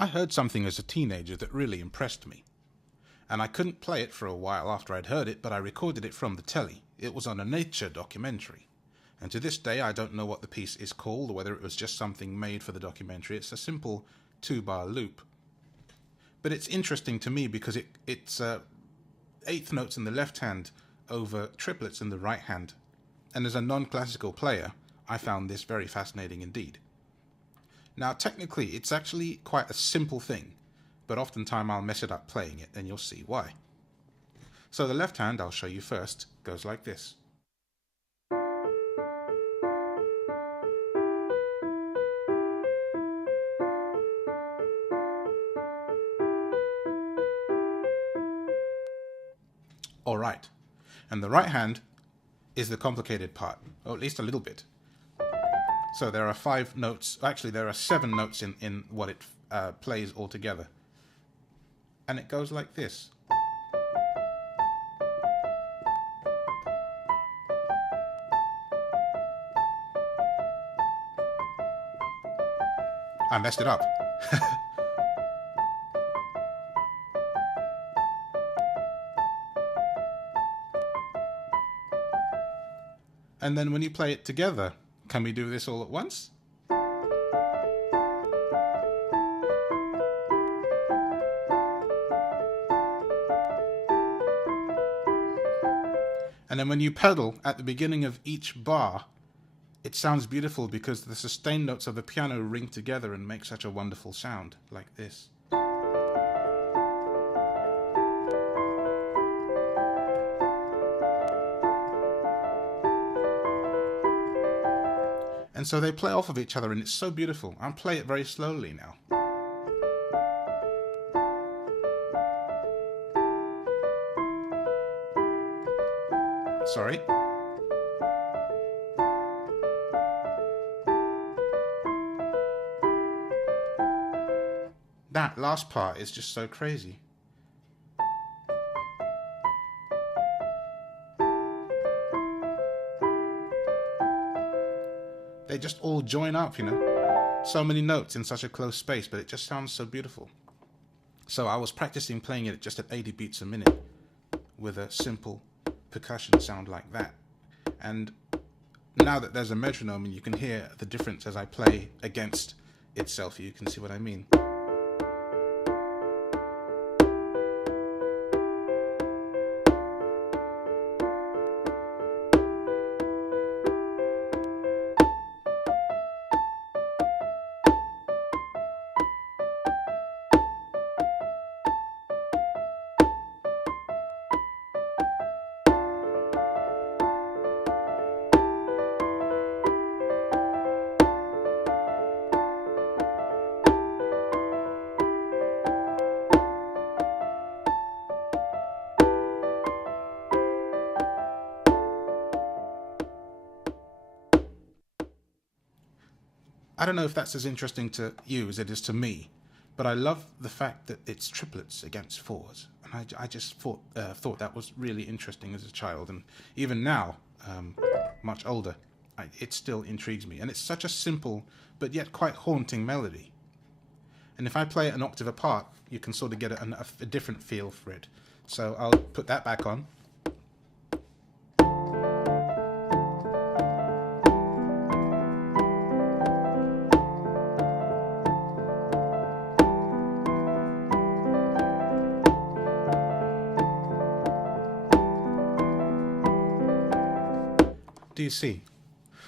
I heard something as a teenager that really impressed me, and I couldn't play it for a while after I'd heard it, but I recorded it from the telly. It was on a nature documentary, and to this day I don't know what the piece is called or whether it was just something made for the documentary. It's a simple 2-bar loop, but it's interesting to me because it's eighth notes in the left hand over triplets in the right hand, and as a non-classical player I found this very fascinating indeed. Now technically it's actually quite a simple thing, but oftentimes I'll mess it up playing it, and you'll see why. So the left hand, I'll show you first, goes like this. Alright, and the right hand is the complicated part, or at least a little bit. So there are 5 notes, actually there are 7 notes in what it plays altogether. And it goes like this. I messed it up. And then when you play it together, can we do this all at once? And then when you pedal at the beginning of each bar, it sounds beautiful because the sustained notes of the piano ring together and make such a wonderful sound, like this. And so they play off of each other and it's so beautiful. I'll play it very slowly now. Sorry. That last part is just so crazy. They just all join up, you know. So many notes in such a close space, but it just sounds so beautiful. So I was practicing playing it just at 80 beats a minute with a simple percussion sound like that. And now that there's a metronome and you can hear the difference as I play against itself, you can see what I mean. I don't know if that's as interesting to you as it is to me, but I love the fact that it's triplets against 4s. And I just thought that was really interesting as a child. And even now, much older, it still intrigues me. And it's such a simple, but yet quite haunting melody. And if I play it an octave apart, you can sort of get a different feel for it. So I'll put that back on. Do you see?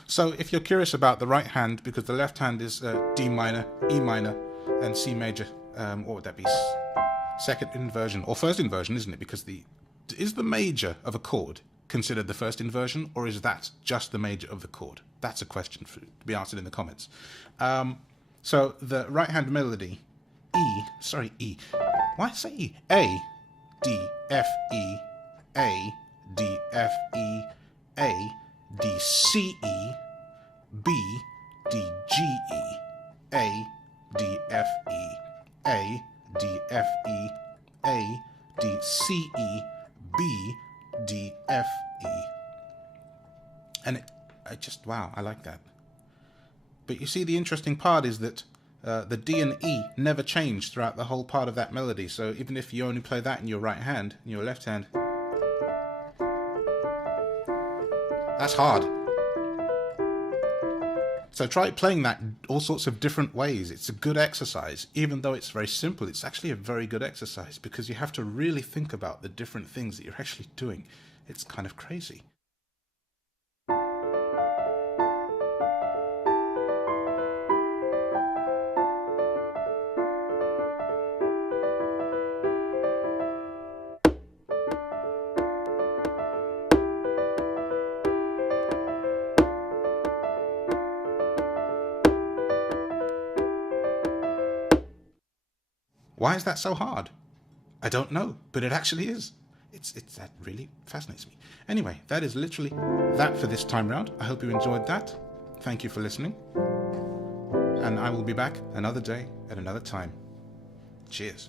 So if you're curious about the right hand, because the left hand is D minor, E minor, and C major, what would that be? Second inversion, or first inversion, isn't it? Because is the major of a chord considered the first inversion, or is that just the major of the chord? That's a question to be answered in the comments. So the right hand melody, E, why did I say E? A, D, F, E, A, D, F, E, A, D, C, E, B, D, G, E, A, D, F, E, A, D, F, E, A, D, C, E, B, D, F, E. And wow, I like that. But you see, the interesting part is that the D and E never change throughout the whole part of that melody. So even if you only play that in your right hand, in your left hand, that's hard. So try playing that all sorts of different ways. It's a good exercise. Even though it's very simple, it's actually a very good exercise because you have to really think about the different things that you're actually doing. It's kind of crazy. Why is that so hard? I don't know, but it actually is. It's that really fascinates me. Anyway, that is literally that for this time round. I hope you enjoyed that. Thank you for listening. And I will be back another day at another time. Cheers.